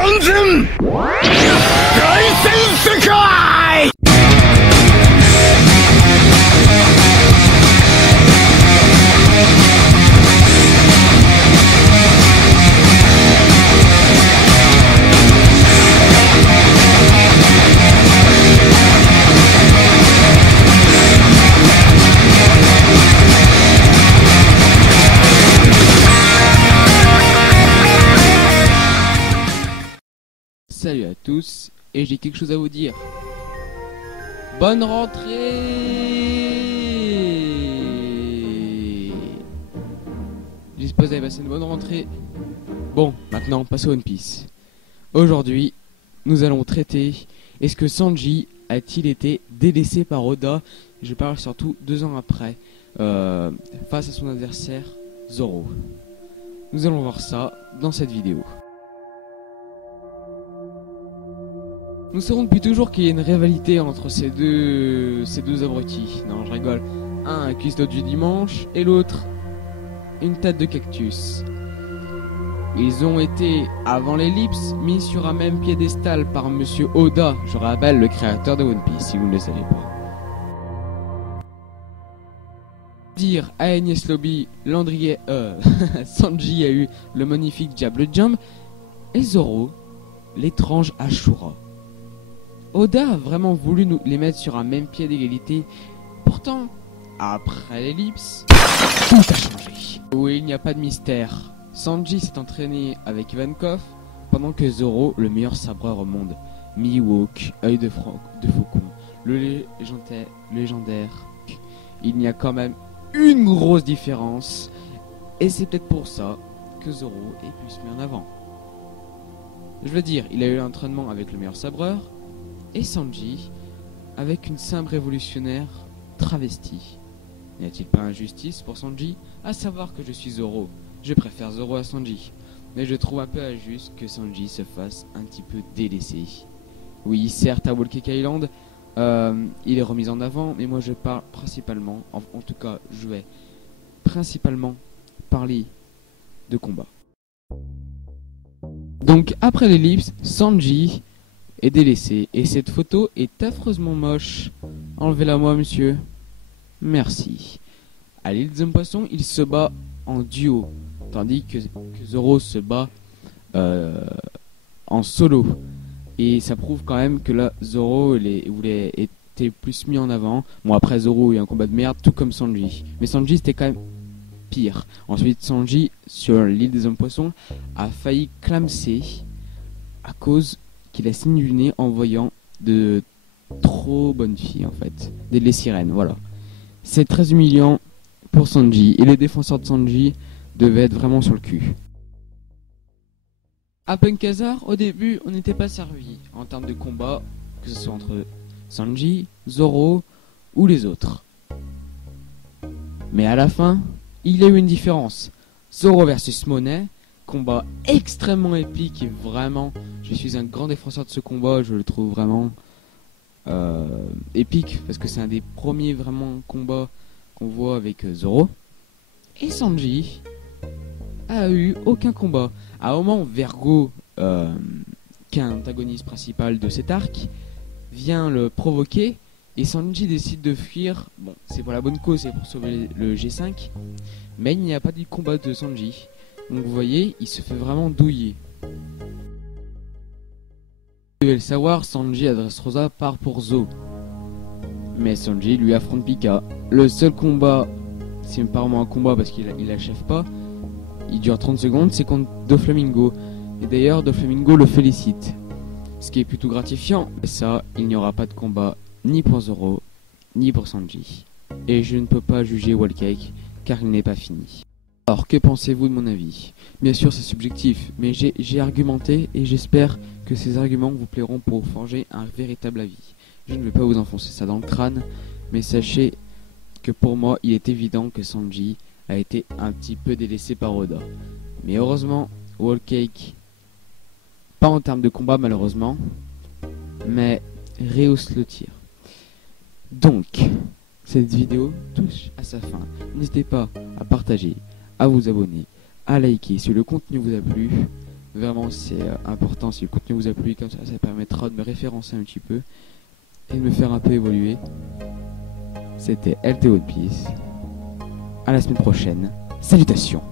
完全凱旋世界。Salut à tous, et j'ai quelque chose à vous dire. Bonne rentrée! J'espère que vous avez passé une bonne rentrée. Bon, maintenant, passons à One Piece. Aujourd'hui, nous allons traiter est-ce que Sanji a-t-il été délaissé par Oda? Je parle surtout 2 ans après, face à son adversaire, Zoro. Nous allons voir ça dans cette vidéo. Nous savons depuis toujours qu'il y a une rivalité entre ces deux abrutis. Non, je rigole. Un cuistot du dimanche et l'autre une tête de cactus. Ils ont été, avant l'ellipse, mis sur un même piédestal par Monsieur Oda, je rappelle le créateur de One Piece, si vous ne le savez pas. Dire à Enies Lobby, Sanji a eu le magnifique Diable Jump et Zoro, l'étrange Ashura. Oda a vraiment voulu nous les mettre sur un même pied d'égalité. Pourtant, après l'ellipse, tout a changé. Oui, il n'y a pas de mystère. Sanji s'est entraîné avec Ivankov pendant que Zoro, le meilleur sabreur au monde, Mihawk, œil de faucon, le légendaire, il y a quand même une grosse différence. Et c'est peut-être pour ça que Zoro est plus mis en avant. Je veux dire, il a eu l'entraînement avec le meilleur sabreur, et Sanji avec une simple révolutionnaire travestie. N'y a-t-il pas injustice pour Sanji? À savoir que je suis Zoro. Je préfère Zoro à Sanji. Mais je trouve un peu injuste que Sanji se fasse un petit peu délaisser. Oui, certes à Whole Cake Island, il est remis en avant, mais moi je parle principalement, en tout cas je vais principalement parler de combat. Donc après l'ellipse, Sanji est délaissé, et cette photo est affreusement moche. Enlevez-la moi, monsieur. Merci. À l'île des hommes poissons, il se bat en duo, tandis que Zoro se bat en solo. Et ça prouve quand même que là, Zoro voulait être plus mis en avant. Bon, après Zoro, il y a un combat de merde, tout comme Sanji. Mais Sanji, c'était quand même pire. Ensuite, Sanji, sur l'île des hommes poissons, a failli clamser à cause qu'il a signé du nez en voyant de trop bonnes filles, en fait. Les sirènes, voilà. C'est très humiliant pour Sanji, et les défenseurs de Sanji devaient être vraiment sur le cul. À Punk Hazard, au début, on n'était pas servi en termes de combat, que ce soit entre Sanji, Zoro ou les autres. Mais à la fin, il y a eu une différence. Zoro versus Monet, combat extrêmement épique, et vraiment, je suis un grand défenseur de ce combat, je le trouve vraiment épique, parce que c'est un des premiers vraiment combats qu'on voit avec Zoro. Et Sanji a eu aucun combat. À un moment, Vergo, qui est un antagoniste principal de cet arc, vient le provoquer, et Sanji décide de fuir. Bon, c'est pour la bonne cause, c'est pour sauver le G5, mais il n'y a pas de combat de Sanji. Donc vous voyez, il se fait vraiment douiller. Vous devez le savoir, Sanji à Dressrosa part pour Zo. Mais Sanji lui affronte Pika. Le seul combat, c'est pas vraiment un combat parce qu'il achève pas, il dure 30 secondes, c'est contre Doflamingo. Et d'ailleurs, Doflamingo le félicite. Ce qui est plutôt gratifiant. Et ça, il n'y aura pas de combat ni pour Zoro, ni pour Sanji. Et je ne peux pas juger Whole Cake, car il n'est pas fini. Alors, que pensez-vous de mon avis? Bien sûr, c'est subjectif, mais j'ai argumenté et j'espère que ces arguments vous plairont pour forger un véritable avis. Je ne vais pas vous enfoncer ça dans le crâne, mais sachez que pour moi, il est évident que Sanji a été un petit peu délaissé par Oda. Mais heureusement, Whole Cake, pas en termes de combat malheureusement, mais rehausse le tir. Donc, cette vidéo touche à sa fin. N'hésitez pas à partager, à vous abonner, à liker si le contenu vous a plu. Vraiment, c'est important. Si le contenu vous a plu, comme ça permettra de me référencer un petit peu et de me faire un peu évoluer. C'était LT One Piece. À la semaine prochaine. Salutations.